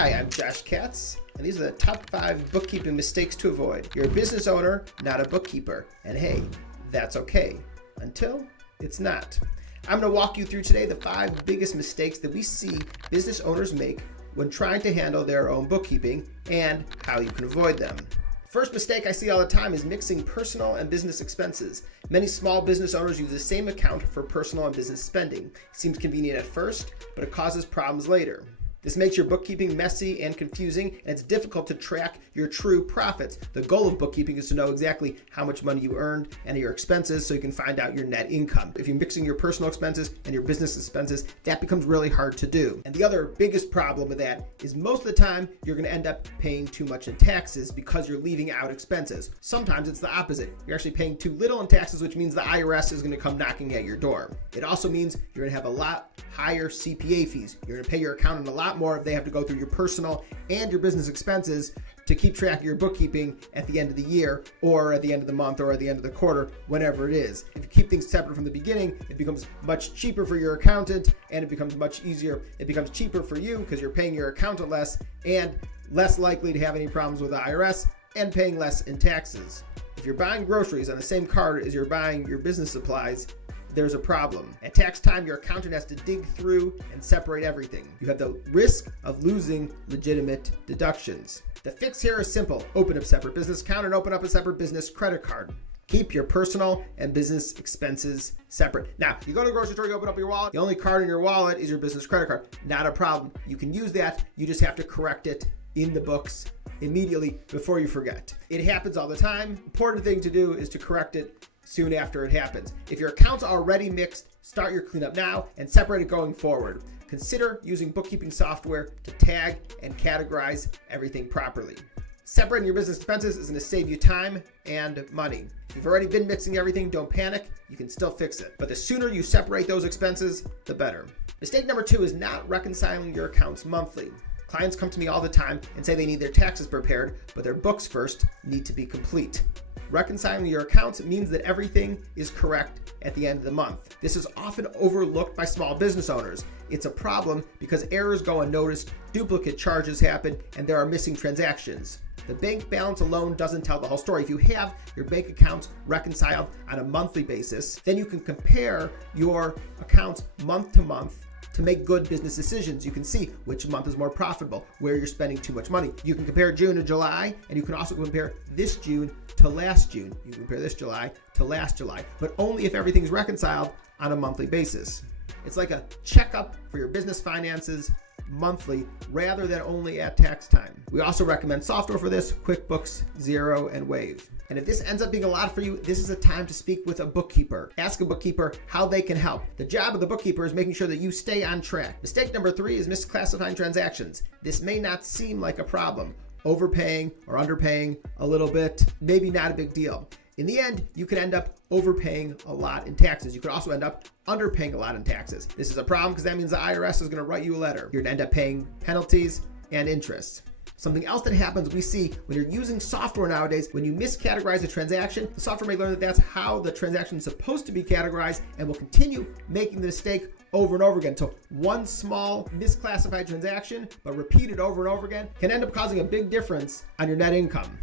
Hi, I'm Josh Katz, and these are the top 5 bookkeeping mistakes to avoid. You're a business owner, not a bookkeeper. And hey, that's okay, until it's not. I'm going to walk you through today the 5 biggest mistakes that we see business owners make when trying to handle their own bookkeeping and how you can avoid them. First mistake I see all the time is mixing personal and business expenses. Many small business owners use the same account for personal and business spending. Seems convenient at first, but it causes problems later. This makes your bookkeeping messy and confusing, and it's difficult to track your true profits. The goal of bookkeeping is to know exactly how much money you earned and your expenses so you can find out your net income. If you're mixing your personal expenses and your business expenses, that becomes really hard to do. And the other biggest problem with that is most of the time you're going to end up paying too much in taxes because you're leaving out expenses. Sometimes it's the opposite. You're actually paying too little in taxes, which means the IRS is going to come knocking at your door. It also means you're going to have a lot higher CPA fees. You're going to pay your accountant a lot more if they have to go through your personal and your business expenses to keep track of your bookkeeping at the end of the year or at the end of the month or at the end of the quarter, whenever it is. If you keep things separate from the beginning, it becomes much cheaper for your accountant and it becomes much easier. It becomes cheaper for you because you're paying your accountant less and less likely to have any problems with the IRS and paying less in taxes. If you're buying groceries on the same card as you're buying your business supplies, there's a problem. At tax time, your accountant has to dig through and separate everything. You have the risk of losing legitimate deductions. The fix here is simple. Open a separate business account and open up a separate business credit card. Keep your personal and business expenses separate. Now, you go to the grocery store, you open up your wallet. The only card in your wallet is your business credit card. Not a problem. You can use that. You just have to correct it in the books immediately before you forget. It happens all the time. Important thing to do is to correct it soon after it happens. If your account's already mixed, start your cleanup now and separate it going forward. Consider using bookkeeping software to tag and categorize everything properly. Separating your business expenses is going to save you time and money. If you've already been mixing everything, don't panic. You can still fix it. But the sooner you separate those expenses, the better. Mistake number 2 is not reconciling your accounts monthly. Clients come to me all the time and say they need their taxes prepared, but their books first need to be complete. Reconciling your accounts means that everything is correct at the end of the month. This is often overlooked by small business owners. It's a problem because errors go unnoticed, duplicate charges happen, and there are missing transactions. The bank balance alone doesn't tell the whole story. If you have your bank accounts reconciled on a monthly basis, then you can compare your accounts month to month to make good business decisions. You can see which month is more profitable, where you're spending too much money. You can compare June to July, and you can also compare this June to last June. You can compare this July to last July, but only if everything's reconciled on a monthly basis. It's like a checkup for your business finances monthly rather than only at tax time. We also recommend software for this: QuickBooks, Xero, and Wave. And if this ends up being a lot for you, this is a time to speak with a bookkeeper. Ask a bookkeeper how they can help. The job of the bookkeeper is making sure that you stay on track. Mistake number 3 is misclassifying transactions. This may not seem like a problem. Overpaying or underpaying a little bit, maybe not a big deal. In the end, you could end up overpaying a lot in taxes. You could also end up underpaying a lot in taxes. This is a problem because that means the IRS is going to write you a letter. You're going to end up paying penalties and interest. Something else that happens we see when you're using software nowadays, when you miscategorize a transaction, the software may learn that that's how the transaction is supposed to be categorized and will continue making the mistake over and over again. So one small misclassified transaction, but repeated over and over again, can end up causing a big difference on your net income.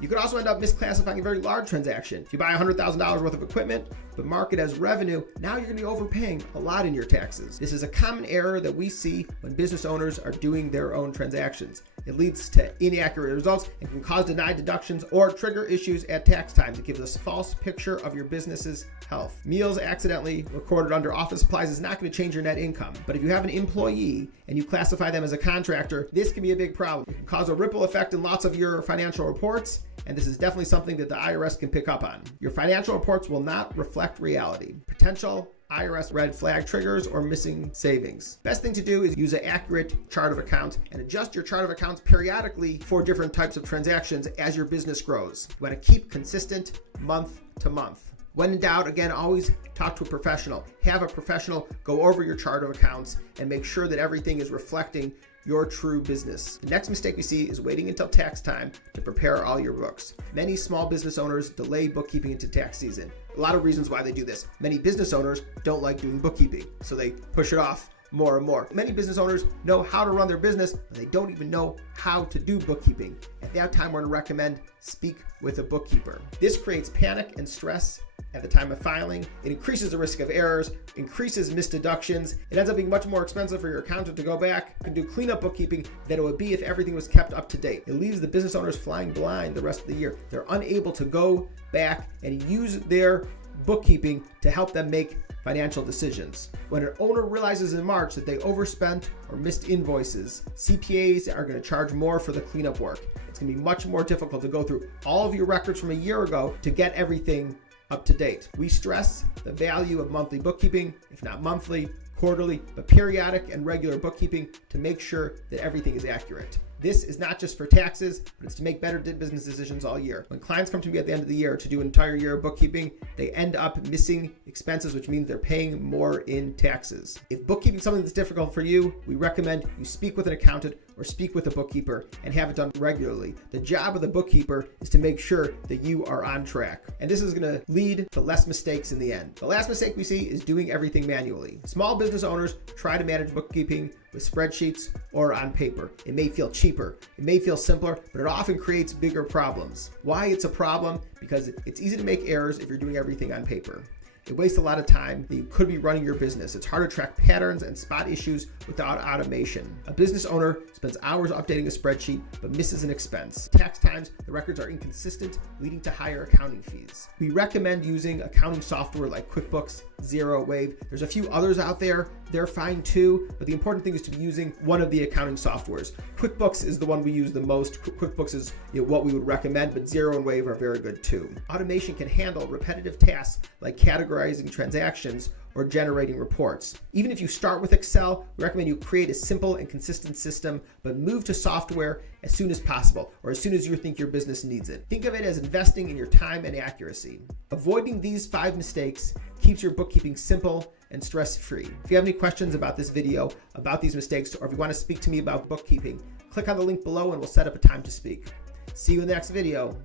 You could also end up misclassifying a very large transaction. If you buy $100,000 worth of equipment, but mark it as revenue, now you're going to be overpaying a lot in your taxes. This is a common error that we see when business owners are doing their own transactions. It leads to inaccurate results and can cause denied deductions or trigger issues at tax time. It gives us a false picture of your business's health. Meals accidentally recorded under office supplies is not going to change your net income. But if you have an employee and you classify them as a contractor, this can be a big problem. It can cause a ripple effect in lots of your financial reports, and this is definitely something that the IRS can pick up on. Your financial reports will not reflect reality. Potential IRS red flag triggers or missing savings. Best thing to do is use an accurate chart of accounts and adjust your chart of accounts periodically for different types of transactions as your business grows. You want to keep consistent month to month. When in doubt, again, always talk to a professional. Have a professional go over your chart of accounts and make sure that everything is reflecting your true business. The next mistake we see is waiting until tax time to prepare all your books. Many small business owners delay bookkeeping into tax season. A lot of reasons why they do this. Many business owners don't like doing bookkeeping, so they push it off more and more. Many business owners know how to run their business, but they don't even know how to do bookkeeping. At that time, we're going to recommend speak with a bookkeeper. This creates panic and stress at the time of filing. It increases the risk of errors, increases missed deductions. It ends up being much more expensive for your accountant to go back and do cleanup bookkeeping than it would be if everything was kept up to date. It leaves the business owners flying blind the rest of the year. They're unable to go back and use their bookkeeping to help them make financial decisions. When an owner realizes in March that they overspent or missed invoices, CPAs are going to charge more for the cleanup work. It's going to be much more difficult to go through all of your records from a year ago to get everything up to date. We stress the value of monthly bookkeeping, if not monthly, quarterly, but periodic and regular bookkeeping to make sure that everything is accurate. This is not just for taxes, but it's to make better business decisions all year. When clients come to me at the end of the year to do an entire year of bookkeeping, they end up missing expenses, which means they're paying more in taxes. If bookkeeping is something that's difficult for you, we recommend you speak with an accountant or speak with a bookkeeper and have it done regularly. The job of the bookkeeper is to make sure that you are on track. And this is going to lead to less mistakes in the end. The last mistake we see is doing everything manually. Small business owners try to manage bookkeeping with spreadsheets or on paper. It may feel cheaper, it may feel simpler, but it often creates bigger problems. Why it's a problem? Because it's easy to make errors if you're doing everything on paper. It wastes a lot of time that you could be running your business. It's hard to track patterns and spot issues without automation. A business owner spends hours updating a spreadsheet but misses an expense. Tax times, the records are inconsistent, leading to higher accounting fees. We recommend using accounting software like QuickBooks, Xero, Wave. There's a few others out there. They're fine too, but the important thing is to be using one of the accounting softwares. QuickBooks is the one we use the most. QuickBooks is what we would recommend, but Xero and Wave are very good too. Automation can handle repetitive tasks like categorizing transactions or generating reports. Even if you start with Excel, we recommend you create a simple and consistent system, but move to software as soon as possible or as soon as you think your business needs it. Think of it as investing in your time and accuracy. Avoiding these 5 mistakes keeps your bookkeeping simple and stress-free. If you have any questions about this video, about these mistakes, or if you want to speak to me about bookkeeping, click on the link below and we'll set up a time to speak. See you in the next video.